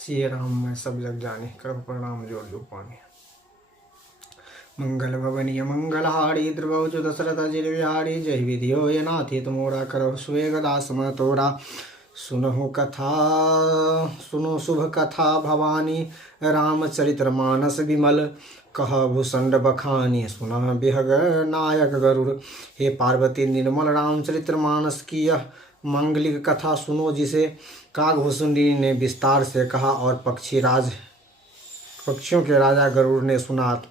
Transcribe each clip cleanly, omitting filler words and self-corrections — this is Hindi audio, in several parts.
सिय राम मैं सब जग जाने, कर प्रणाम जोर जो पाने। मंगल भवनीय मंगलहारी द्रवचु दशरथ जिर विहारी, जय विधियो यनाथित मोरा करहु सुवेग दास मह तोरा। सुनहु कथा सुनो शुभ कथा भवानी, रामचरित्र मानस विमल कह भूषण बखानी। सुनह बिहग नायक गरुड़, हे पार्वती निर्मल रामचरित्र मानस की यह मांगलिक कथा सुनो, जिसे काकभूषुंडी ने विस्तार से कहा और पक्षियों के राजा गरुड़ ने सुना।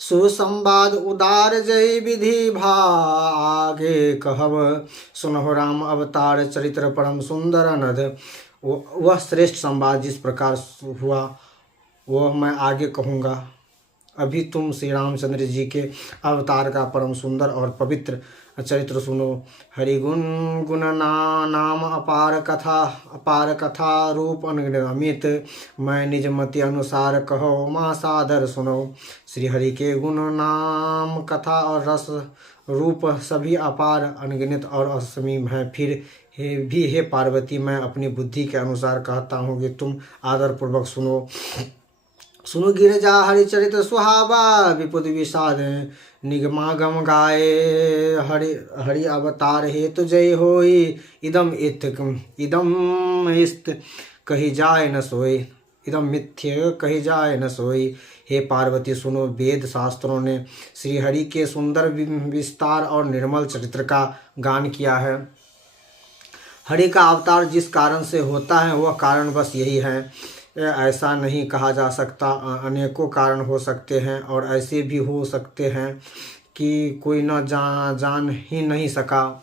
सुसंवाद उदार जय विधि भागे कहब, सुनहो राम अवतार चरित्र परम सुंदर अनध। वह श्रेष्ठ संवाद जिस प्रकार हुआ वह मैं आगे कहूँगा। अभी तुम श्री रामचंद्र जी के अवतार का परम सुंदर और पवित्र चरित्र सुनो। हरिगुण गुण नाम अपार कथा रूप अनगिनत, मैं निज मति अनुसार कहो माँ सादर सुनो। श्री हरि के गुण नाम कथा और रस रूप सभी अपार अनगिनत और असीम है। फिर हे पार्वती मैं अपनी बुद्धि के अनुसार कहता हूँ कि तुम आदर पूर्वक सुनो। सुनो गिरजा हरिचरित सुहावा, विपुद विषाद निगमागम गाए। हरि अवतार हेतु जय होई, इदम इस्त कही जाए न सोई, इदम मिथ्य कही जाए न सोई। हे पार्वती सुनो, वेद शास्त्रों ने श्री हरि के सुंदर विस्तार और निर्मल चरित्र का गान किया है। हरि का अवतार जिस कारण से होता है वह कारण बस यही है, ऐसा नहीं कहा जा सकता। अनेकों कारण हो सकते हैं और ऐसे भी हो सकते हैं कि कोई न जान ही नहीं सका।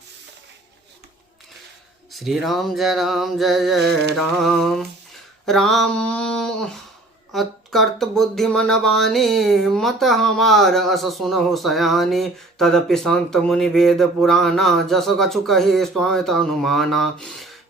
श्री राम जय जय राम। राम अत्कर्त बुद्धि मन बानी, मत हमार अस सुनहु सयानी। तदपि संत मुनि वेद पुराना, जस कछु कहे स्वामित अनुमाना।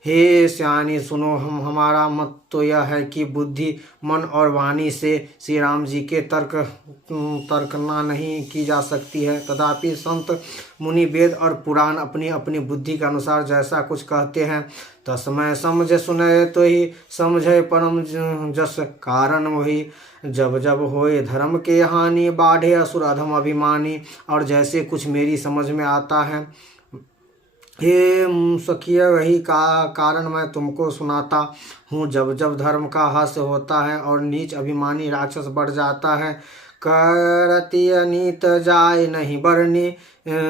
हे सियानी सुनो, हमारा मत तो यह है कि बुद्धि मन और वाणी से श्री राम जी के तर्कना नहीं की जा सकती है। तथापि संत मुनि वेद और पुराण अपनी अपनी बुद्धि के अनुसार जैसा कुछ कहते हैं, तस्मै समझ सुने तो ही समझे परम जस कारण वही। जब जब होए धर्म के हानि, बाढ़े असुर अधम अभिमानी। और जैसे कुछ मेरी समझ में आता है हे सखिया, वही का कारण मैं तुमको सुनाता हूँ। जब जब धर्म का ह्रास होता है और नीच अभिमानी राक्षस बढ़ जाता है, करति अनीत जाय नहीं बरनी,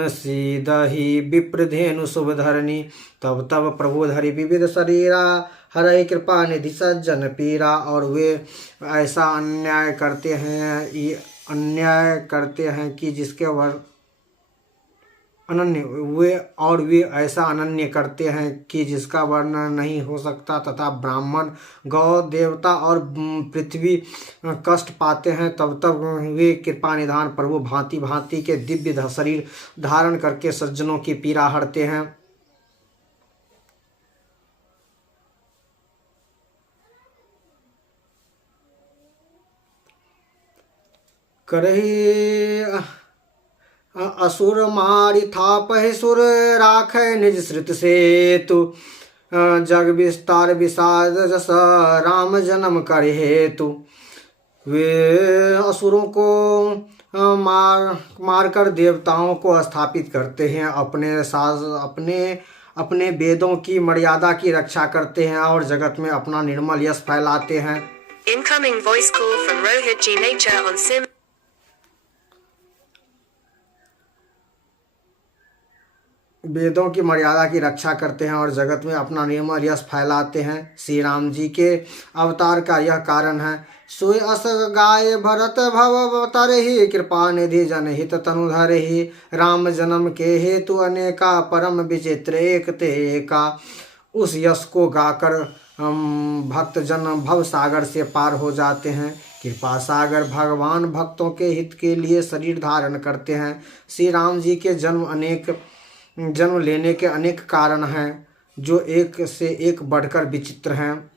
सीधहि विप्रधेनु शुभ धरनी। तब तब प्रभु धरि विविध शरीरा, हरे कृपा निधि सज्जन पीरा। और वे ऐसा अन्याय करते हैं कि जिसके वे ऐसा अनन्य करते हैं कि जिसका वर्णन नहीं हो सकता। तथा ब्राह्मण गौ देवता और पृथ्वी कष्ट पाते हैं। तब तब वे कृपा निधान प्रभु भांति भांति के दिव्य शरीर धारण करके सज्जनों की पीड़ा हरते हैं। करही असुर मारि थापहि सुर, राखै निज श्रुत सेतु। जग विस्तार विषाद जस, राम जन्म कर हेतु। वे असुरों को मार कर देवताओं को स्थापित करते हैं, अपने वेदों की मर्यादा की रक्षा करते हैं और जगत में अपना निर्मल यश फैलाते हैं। Incoming voice call from Rohit G Nature on SIM। वेदों की मर्यादा की रक्षा करते हैं और जगत में अपना निर्मल यश फैलाते हैं। श्री राम जी के अवतार का यह कारण है। सोय अस गाय भरत भव तरहि, कृपा निधि जनहित तनु धरहि। राम जन्म के हेतु अनेका, परम विचित्र एक ते एका। उस यश को गाकर भक्त जन भव सागर से पार हो जाते हैं। कृपा सागर भगवान भक्तों के हित के लिए शरीर धारण करते हैं। श्री राम जी के जन्म लेने के अनेक कारण हैं जो एक से एक बढ़कर विचित्र हैं।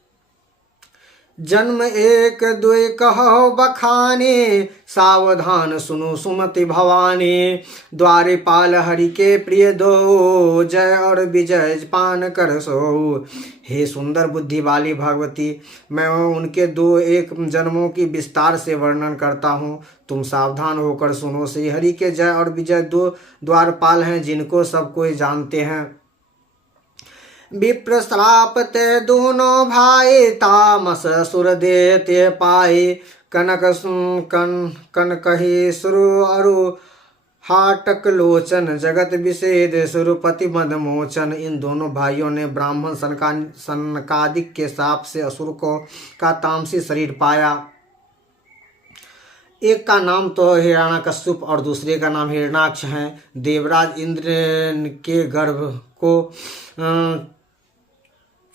जन्म एक दुई कहो बखानी, सावधान सुनो सुमति भवानी। द्वारपाल हरि के प्रिय दो, जय और विजय पान कर सो। हे सुंदर बुद्धि वाली भगवती, मैं उनके दो एक जन्मों की विस्तार से वर्णन करता हूँ, तुम सावधान होकर सुनो। श्री हरि के जय और विजय दो द्वारपाल हैं, जिनको सब कोई जानते हैं। विप्र श्राप ते दोनों भाई, तामस सुर देते पाए। कनक ही सुरु अरु हाटक लोचन, जगत विषेद सुरपति मद मोचन। इन दोनों भाइयों ने ब्राह्मण सनकादिक के शाप से असुर को का तामसी शरीर पाया। एक का नाम तो हिरण्यकश्यप और दूसरे का नाम हिरण्याक्ष है। देवराज इंद्र के गर्भ को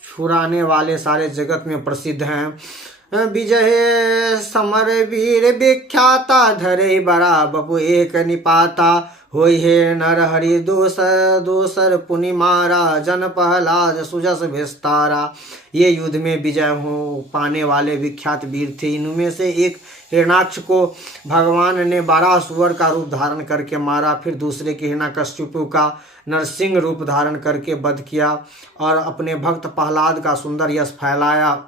छुड़ाने वाले सारे जगत में प्रसिद्ध हैं। विजय समर वीर विख्याता, धरे बड़ा बपु एक निपाता। होई हे नर हरि दोसर पुनि मारा, जन प्रहलाद सुजस विस्तारा। ये युद्ध में विजय हो पाने वाले विख्यात वीर थे। इनमें से एक हिरण्याक्ष को भगवान ने 12 सुअर का रूप धारण करके मारा। फिर दूसरे के हिरण्यकश्यप का नरसिंह रूप धारण करके वध किया और अपने भक्त प्रहलाद का सुंदर यश फैलाया।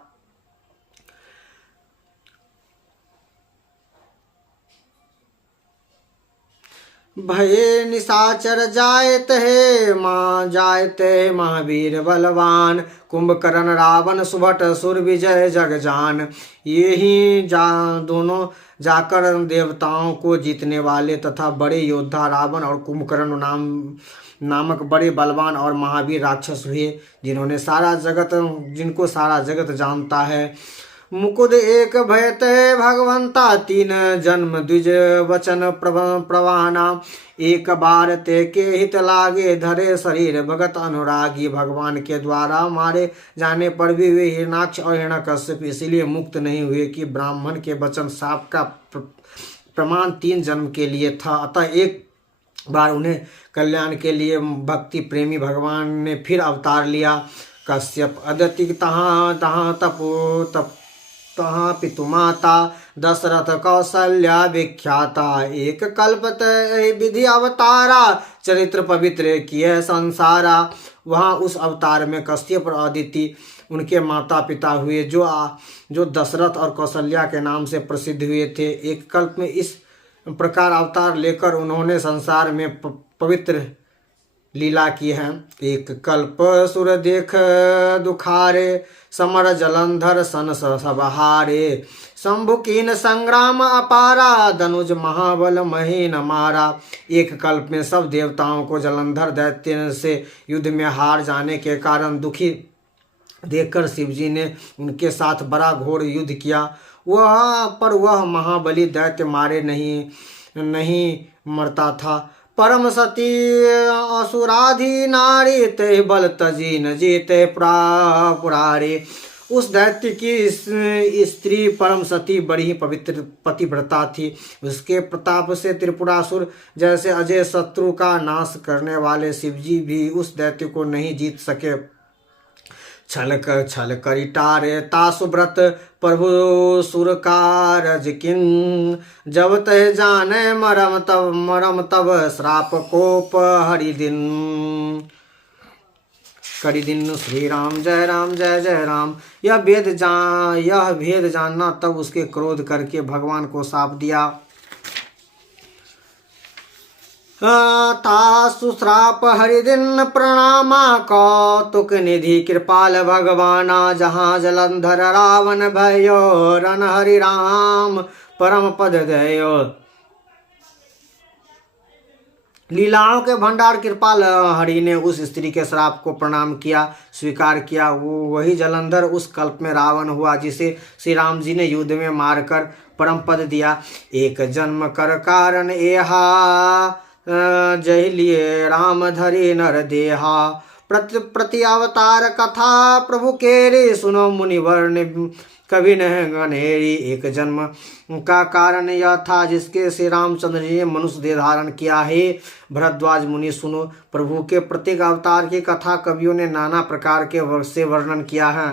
भये निशाचर जायत है महावीर बलवान। कुंभकर्ण रावण सुभट सुर विजय जग जान। यही दोनों जाकर देवताओं को जीतने वाले तथा बड़े योद्धा रावण और कुंभकर्ण नामक बड़े बलवान और महावीर राक्षस हुए, जिनको सारा जगत जानता है। मुकुद एक भयत भगवंता, 3 जन्म द्विज वचन प्रवाना। एक बार ते के हित लागे, धरे शरीर भगत अनुरागी। भगवान के द्वारा मारे जाने पर भी वे हिरण्याक्ष और हिरण्यकश्यप इसलिए मुक्त नहीं हुए कि ब्राह्मण के वचन शाप का प्रमाण 3 जन्म के लिए था। अतः एक बार उन्हें कल्याण के लिए भक्ति प्रेमी भगवान ने फिर अवतार लिया। कश्यप अदिति तहाँ तहाँ पितुमाता, दशरथ कौशल्या विख्याता। एक कल्पत विधि अवतारा, चरित्र पवित्र किए संसारा। वहाँ उस अवतार में कश्यप और अदिति उनके माता पिता हुए, जो दशरथ और कौशल्या के नाम से प्रसिद्ध हुए थे। एक कल्प में इस प्रकार अवतार लेकर उन्होंने संसार में पवित्र लीला की है। एक कल्प सुर देख दुखारे, समर जलंधर सन सबहारे। शंभु कीन संग्राम अपारा, धनुज महाबल महीन मारा। एक कल्प में सब देवताओं को जलंधर दैत्य से युद्ध में हार जाने के कारण दुखी देखकर शिवजी ने उनके साथ बड़ा घोर युद्ध किया। वह महाबली दैत्य मारे नहीं मरता था। परम सती असुराधि नारी, ते बल तजी न जीते पुरारे। उस दैत्य की स्त्री परम सती बड़ी ही पवित्र पतिव्रता थी। उसके प्रताप से त्रिपुरासुर जैसे अजय शत्रु का नाश करने वाले शिवजी भी उस दैत्य को नहीं जीत सके। छल करी टारे तासुव्रत, प्रभु सुर कारज किन। जब तह जाने मरम तब श्राप कोप हरि दिन। करी दिन श्री राम जय जय राम। यह भेद जानना तब उसके क्रोध करके भगवान को शाप दिया। तासुश्राप हरिदिन प्रणामा, कौतुक निधि कृपाल भगवाना। जहाँ जलंधर रावण भयो, रन हरि राम परम पद दयो। लीलाओं के भंडार कृपाल हरि ने उस स्त्री के श्राप को प्रणाम किया, स्वीकार किया। वही जलंधर उस कल्प में रावण हुआ, जिसे श्री राम जी ने युद्ध में मारकर परम पद दिया। एक जन्म कर कारण एहा, जय लिए राम धरे नर देहा। प्रति अवतार कथा प्रभु केरी, सुनो मुनिवर कभी न गनेरी। एक जन्म का कारण यह था जिसके श्री रामचंद्र जी ने मनुष्य देह धारण किया है। भरद्वाज मुनि सुनो, प्रभु के प्रत्येक अवतार की कथा कवियों ने नाना प्रकार के से वर्णन किया है।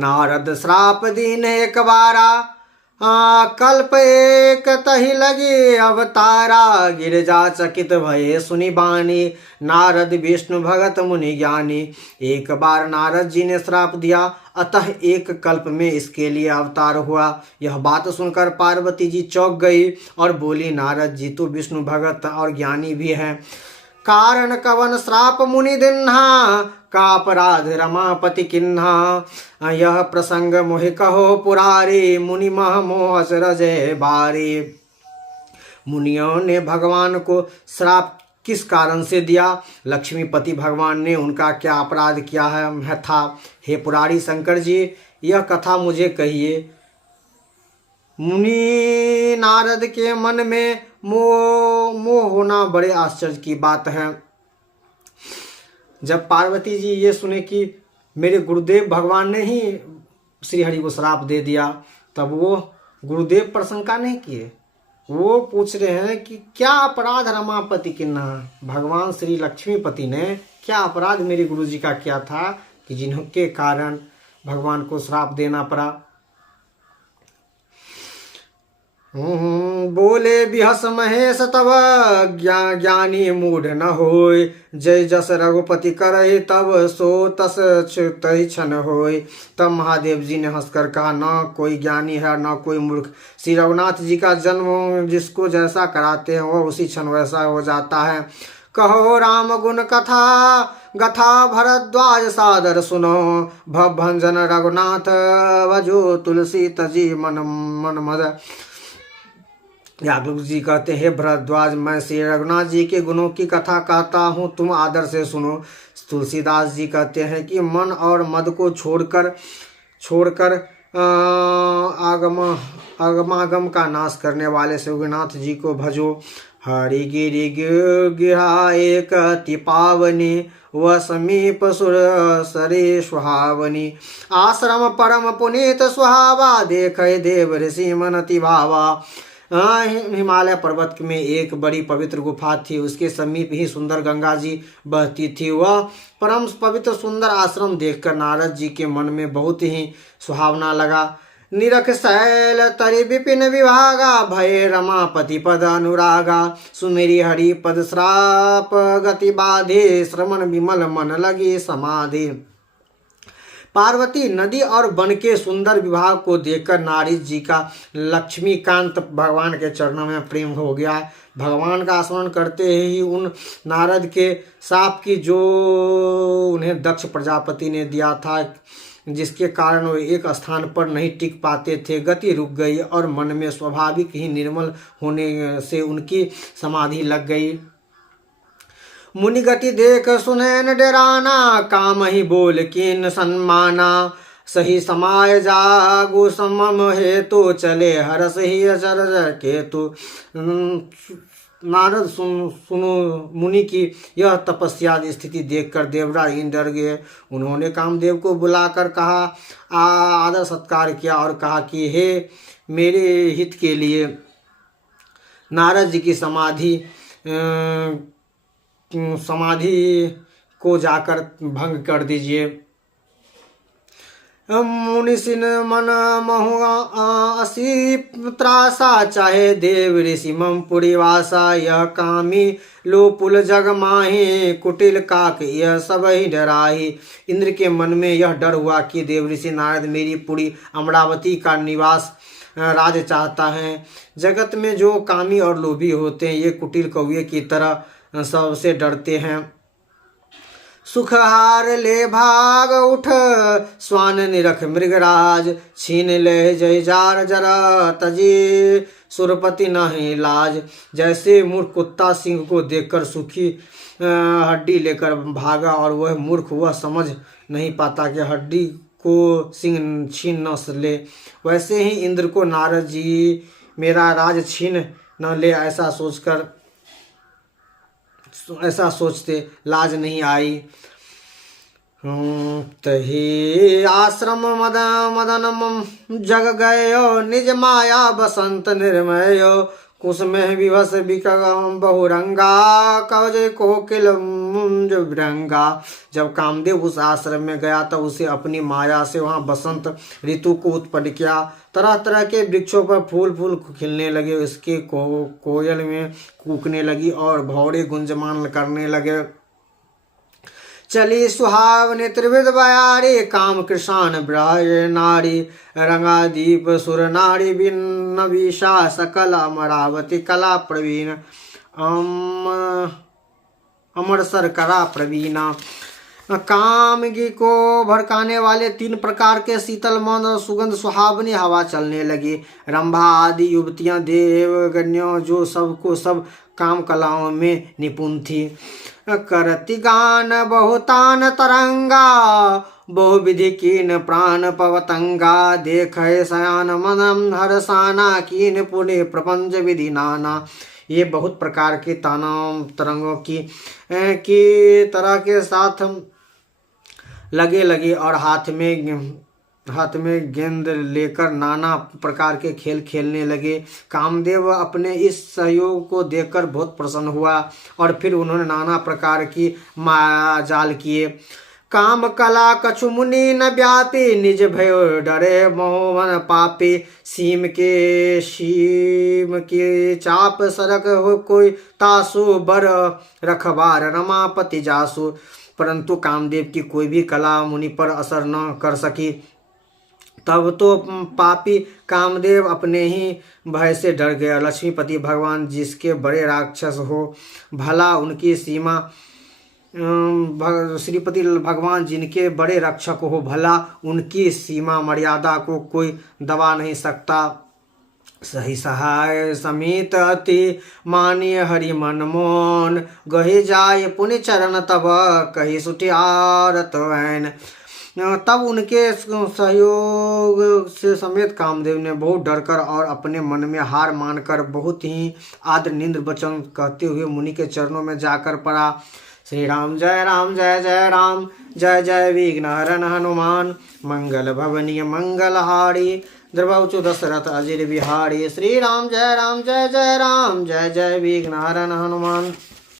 नारद श्राप दीन एक बारा, कल्प एक तहि लगे अवतारा। गिरजा चकित भये सुनि बानी, नारद विष्णु भगत मुनि ज्ञानी। एक बार नारद जी ने श्राप दिया, अतः एक कल्प में इसके लिए अवतार हुआ। यह बात सुनकर पार्वती जी चौंक गई और बोली, नारद जी तो विष्णु भगत और ज्ञानी भी हैं, कारण कवन श्राप मुनि दिन्हा, का अपराध रमापति किन्हा। यह प्रसंग मोहि कहो पुरारी, मुनि मह मोह अचरज बारी। मुनियों ने भगवान को श्राप किस कारण से दिया? लक्ष्मीपति भगवान ने उनका क्या अपराध किया है था? हे पुरारी शंकर जी, यह कथा मुझे कहिए। मुनि नारद के मन में मोह होना बड़े आश्चर्य की बात है। जब पार्वती जी ये सुने कि मेरे गुरुदेव भगवान ने ही श्री हरि को श्राप दे दिया, तब वो गुरुदेव पर शंका नहीं किए। वो पूछ रहे हैं कि क्या अपराध रमापति किन्ना, भगवान श्री लक्ष्मीपति ने क्या अपराध मेरे गुरु जी का किया था कि जिनके कारण भगवान को श्राप देना पड़ा। बोले बिहस महेश तब ज्ञानी मूढ़ न होय, जय जस रघुपति करहि तब सो तस तहि क्षण होय। तब महादेव जी ने हंसकर कहा, न कोई ज्ञानी है न कोई मूर्ख। श्री रघुनाथ जी का जन्म जिसको जैसा कराते हैं वह उसी क्षण वैसा हो जाता है। कहो राम गुण कथा गथा भरद्वाज सादर सुनो, भंजन रघुनाथ भजो तुलसी तजी मन मद। यादव जी कहते हैं, भरद्वाज मैं श्री रघुनाथ जी के गुणों की कथा कहता हूँ, तुम आदर से सुनो। तुलसीदास जी कहते हैं कि मन और मद को छोड़कर आगमागम का नाश करने वाले रघुनाथ जी को भजो। हरि गिरि गिरा एक अति पावनी, वह समीप सुर सरे सुहावनी। आश्रम परम पुनीत सुहावा, देख देव ऋषि मनति भावा। हिमालय पर्वत में एक बड़ी पवित्र गुफा थी, उसके समीप ही सुंदर गंगा जी बहती थी। वह परम पवित्र सुंदर आश्रम देखकर नारद जी के मन में बहुत ही सुहावना लगा। निरख शैल तरि विपिन विभागा, भय रमापति पद अनुरागा। सुमेरी हरि पद श्राप गति बाधे, श्रवण विमल मन लगी समाधि। पार्वती नदी और वन के सुंदर विवाह को देखकर नारद जी का लक्ष्मीकांत भगवान के चरणों में प्रेम हो गया। भगवान का स्मरण करते ही उन नारद के शाप की जो उन्हें दक्ष प्रजापति ने दिया था, जिसके कारण वे एक स्थान पर नहीं टिक पाते थे, गति रुक गई और मन में स्वाभाविक ही निर्मल होने से उनकी समाधि लग गई। मुनि गति देख सुनैन डराना, काम ही बोल कीन सन्माना। सही समाय जागु समम हेतु, चले हरस ही अचरज केतु। नारद सुनो मुनि की यह तपस्या स्थिति देखकर देवराज इंद्र डर गए। उन्होंने कामदेव को बुलाकर कहा, आदर सत्कार किया और कहा कि हे मेरे हित के लिए नारद जी की समाधि को जाकर भंग कर दीजिए। मुनिसिन मन महु असी त्रासा, चाहे देव ऋषि मम पुरीवासा। यह कामी लोपुल जग माही, कुटिल काक यह सब ही डराही। इंद्र के मन में यह डर हुआ कि देव ऋषि नारद मेरी पुरी अमरावती का निवास राज चाहता है। जगत में जो कामी और लोभी होते हैं ये कुटिल कौवे की तरह सबसे डरते हैं। सुखहार ले भाग उठ, स्वान निरख मृगराज। छीन ले जय जार जरा, तजी सुरपति नहीं लाज। जैसे मूर्ख कुत्ता सिंह को देखकर सूखी हड्डी लेकर भागा और वह मूर्ख वह समझ नहीं पाता कि हड्डी को सिंह छीन न ले, वैसे ही इंद्र को नारद जी मेरा राज छीन न ले ऐसा सोचते लाज नहीं आई। तही आश्रम मदन जग गयो, निज माया बसंत निर्मयो। कुसुमे विवश विकगम बहुरंगा कवच कोकिल मुंज विरंगा। जब कामदेव उस आश्रम में गया तब उसे अपनी माया से वहाँ बसंत ऋतु को उत्पन्न किया। तरह तरह के वृक्षों पर फूल फूल खिलने लगे, उसके कोयल में कूकने लगी और भौरे गुंजमान करने लगे। चली सुहावने त्रिविध बयारी काम कृषाण ब्राज नारी रंगादीप सुर नारी बिन्न विशा सकल अमरावती कला प्रवीण अमरसर करा प्रवीणा। कामगी को भड़काने वाले 3 प्रकार के शीतल मन और सुगंध सुहावनी हवा चलने लगी। रंभा आदि युवतियां देवगण्यों जो सबको सब काम कलाओं में निपुण थी। करती गान बहुतान तरंगा बहुविधि कीन प्राण पवतंगा। देख सयान मनम हरसाना कीन पुण्य प्रपंच विधि नाना। ये बहुत प्रकार के ताना तरंगों की तरह के साथ लगे और हाथ में गेंद लेकर नाना प्रकार के खेल खेलने लगे। कामदेव अपने इस सहयोग को देखकर बहुत प्रसन्न हुआ और फिर उन्होंने नाना प्रकार की माया जाल किए। काम कला कछु मुनि न व्यापी निज भयो डरे मोहन पापी। सीम के चाप सरक हो कोई तासु बर रखबार रमापति जासु। परंतु कामदेव की कोई भी कला मुनि पर असर न कर सकी। तब तो पापी कामदेव अपने ही भय से डर गया। लक्ष्मीपति भगवान जिसके बड़े राक्षस हो भला उनकी सीमा श्रीपति भगवान जिनके बड़े रक्षक हो भला उनकी सीमा मर्यादा को कोई दबा नहीं सकता। सही सहाय समित अति मानिय हरि मन मोन गहे जाय पुण्य चरण तब कही सुठियारत वैन। तब उनके सहयोग से समेत कामदेव ने बहुत डरकर और अपने मन में हार मानकर बहुत ही आदर निंद्र वचन कहते हुए मुनि के चरणों में जाकर पड़ा। श्री राम जय जय राम जय जय विघ्नहरण हनुमान मंगल भवनीय मंगलहारी द्रवचु दशरथ अजिर बिहारी। श्री राम जय जय राम जय जय विघ्नहरण हनुमान।